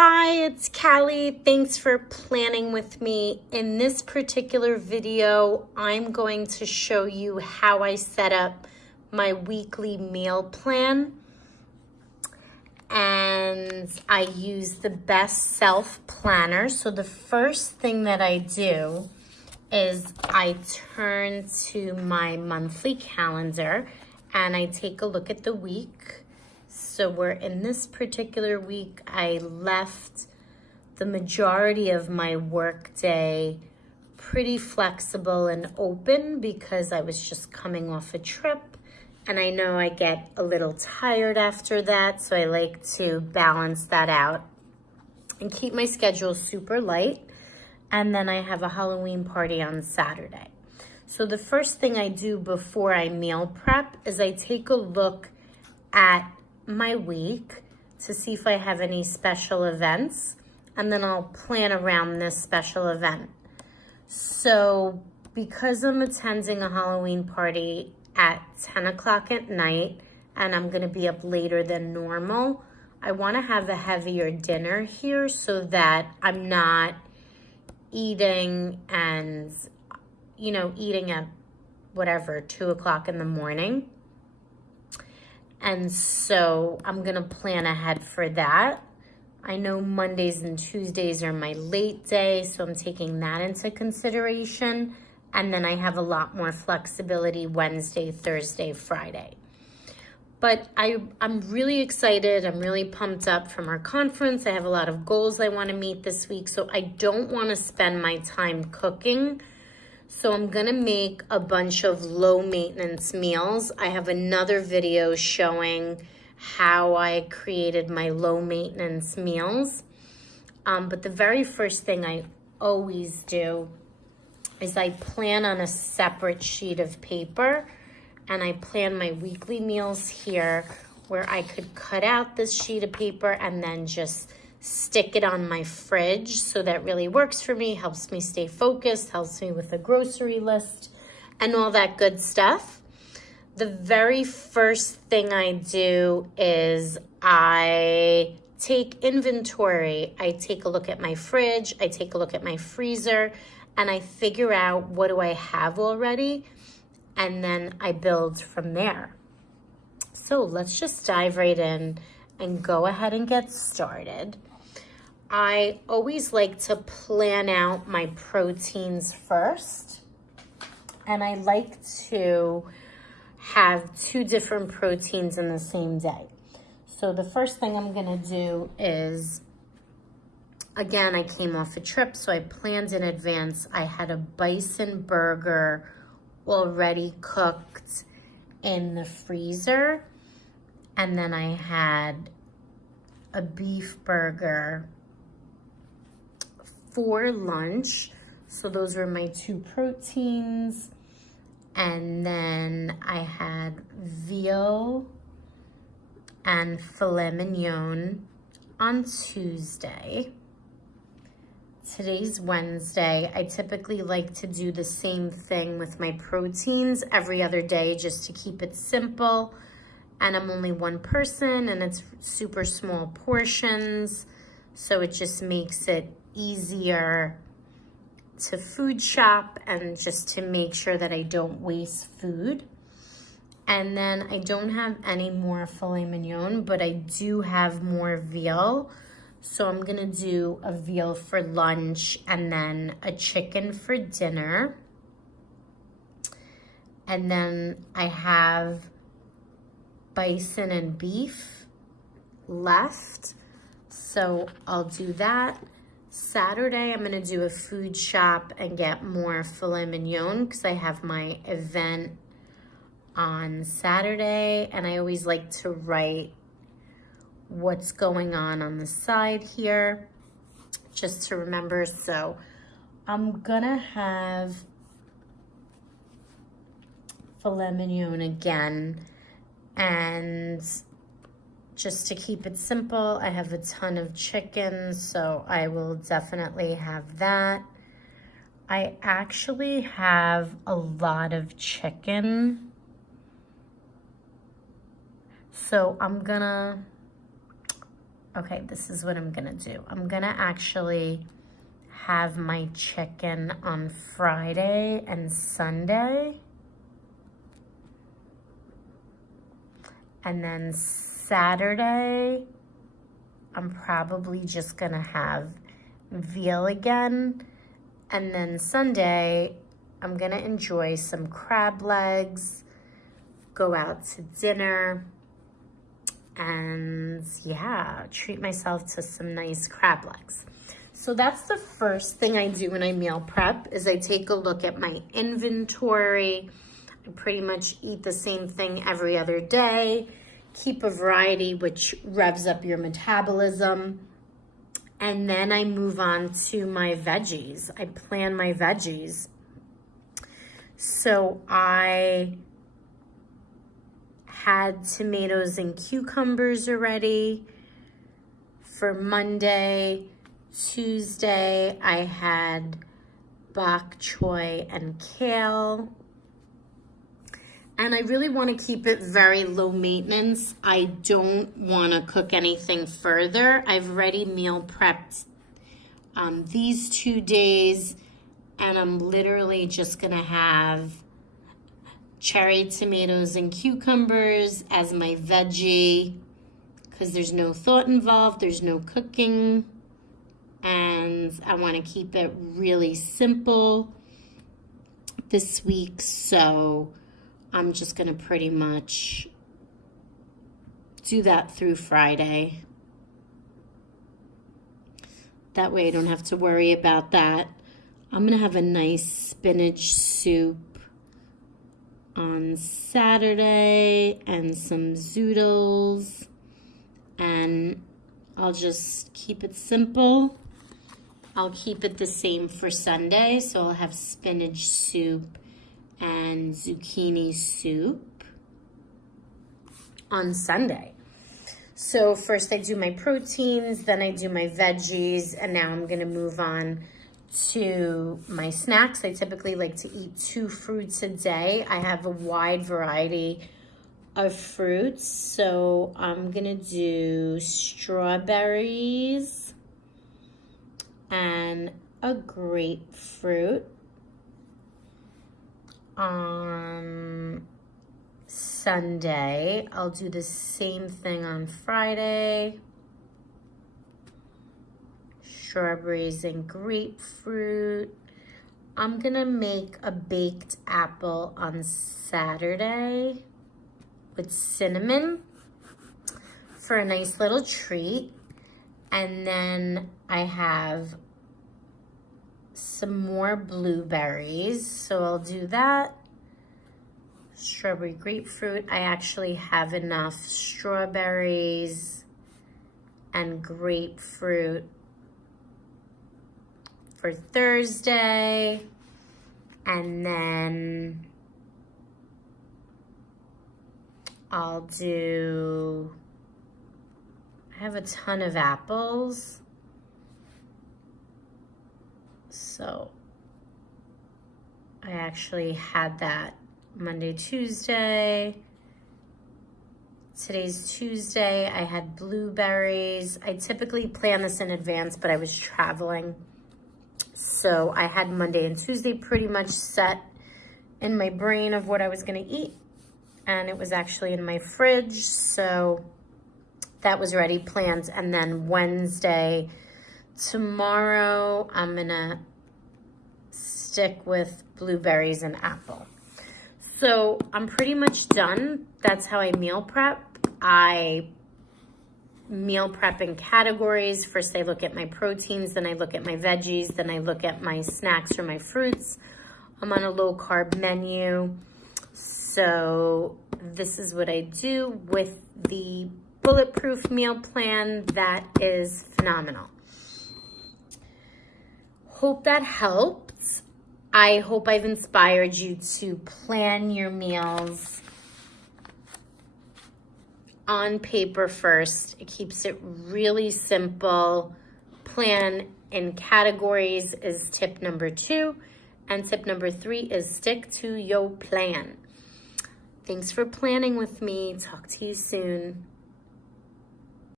Hi, it's Callie. Thanks for planning with me. In this particular video, I'm going to show you how I set up my weekly meal plan. And I use the Best Self Planner. So the first thing that I do is I turn to my monthly calendar and I take a look at the week. So we're in this particular week, I left the majority of my work day pretty flexible and open because I was just coming off a trip and I know I get a little tired after that, so I like to balance that out and keep my schedule super light. And then I have a Halloween party on Saturday. So the first thing I do before I meal prep is I take a look at my week to see if I have any special events, and then I'll plan around this special event. So because I'm attending a Halloween party at 10 o'clock at night and I'm gonna be up later than normal, I wanna have a heavier dinner here so that I'm not eating and, eating at whatever, 2 o'clock in the morning. And so I'm gonna plan ahead for that. I know Mondays and Tuesdays are my late day, so I'm taking that into consideration. And then I have a lot more flexibility Wednesday, Thursday, Friday. But I'm really excited. I'm really pumped up from our conference. I have a lot of goals I wanna meet this week, so I don't wanna spend my time cooking. So I'm gonna make a bunch of low maintenance meals. I have another video showing how I created my low maintenance meals. But the very first thing I always do is I plan on a separate sheet of paper and I plan my weekly meals here where I could cut out this sheet of paper and then just stick it on my fridge. So that really works for me, helps me stay focused, helps me with the grocery list and all that good stuff. The very first thing I do is I take inventory. I take a look at my fridge, I take a look at my freezer, and I figure out what do I have already, and then I build from there. So let's just dive right in and go ahead and get started. I always like to plan out my proteins first, and I like to have 2 different proteins in the same day. So the first thing I'm gonna do is, again, I came off a trip, so I planned in advance. I had a bison burger already cooked in the freezer, and then I had a beef burger for lunch. So those were my 2 proteins. And then I had veal and filet mignon on Tuesday. Today's Wednesday. I typically like to do the same thing with my proteins every other day just to keep it simple. And I'm only one person and it's super small portions. So it just makes it easier to food shop and just to make sure that I don't waste food. And then I don't have any more filet mignon, but I do have more veal. So I'm gonna do a veal for lunch and then a chicken for dinner. And then I have bison and beef left. So I'll do that. Saturday, I'm gonna do a food shop and get more filet mignon because I have my event on Saturday, and I always like to write what's going on the side here, just to remember. So I'm gonna have filet mignon again, and just to keep it simple, I have a ton of chicken, so I will definitely have that. I actually have a lot of chicken, so I'm gonna Okay, this is what I'm gonna do. I'm gonna actually have my chicken on Friday and Sunday. And then Saturday, I'm probably just gonna have veal again. And then Sunday, I'm gonna enjoy some crab legs, go out to dinner, and yeah, treat myself to some nice crab legs. So that's the first thing I do when I meal prep is I take a look at my inventory. I pretty much eat the same thing every other day. Keep a variety, which revs up your metabolism. And then I move on to my veggies. I plan my veggies. So I had tomatoes and cucumbers already for Monday. Tuesday, I had bok choy and kale. And I really want to keep it very low maintenance. I don't want to cook anything further. I've already meal prepped these 2 days, and I'm literally just going to have cherry tomatoes and cucumbers as my veggie because there's no thought involved, there's no cooking, and I want to keep it really simple this week, so I'm just going to pretty much do that through Friday. That way I don't have to worry about that. I'm going to have a nice spinach soup on Saturday and some zoodles, and I'll just keep it simple. I'll keep it the same for Sunday, so I'll have spinach soup and zucchini soup on Sunday. So first I do my proteins, then I do my veggies, and now I'm gonna move on to my snacks. I typically like to eat 2 fruits a day. I have a wide variety of fruits. So I'm gonna do strawberries and a grapefruit. On Sunday, I'll do the same thing on Friday. Strawberries and grapefruit. I'm gonna make a baked apple on Saturday with cinnamon for a nice little treat. And then I have some more blueberries, so I'll do that. Strawberry, grapefruit. I actually have enough strawberries and grapefruit for Thursday. And then I have a ton of apples. So I actually had that Monday, Tuesday. Today's Tuesday. I had blueberries. I typically plan this in advance, but I was traveling. So I had Monday and Tuesday pretty much set in my brain of what I was going to eat. And it was actually in my fridge. So that was already planned. And then Wednesday, tomorrow, I'm going to stick with blueberries and apple. So I'm pretty much done. That's how I meal prep. I meal prep in categories. First I look at my proteins, then I look at my veggies, then I look at my snacks or my fruits. I'm on a low carb menu. So this is what I do with the Bulletproof meal plan. That is phenomenal. Hope that helped. I hope I've inspired you to plan your meals on paper first. It keeps it really simple. Plan in categories is tip number 2. And tip number 3 is stick to your plan. Thanks for planning with me. Talk to you soon.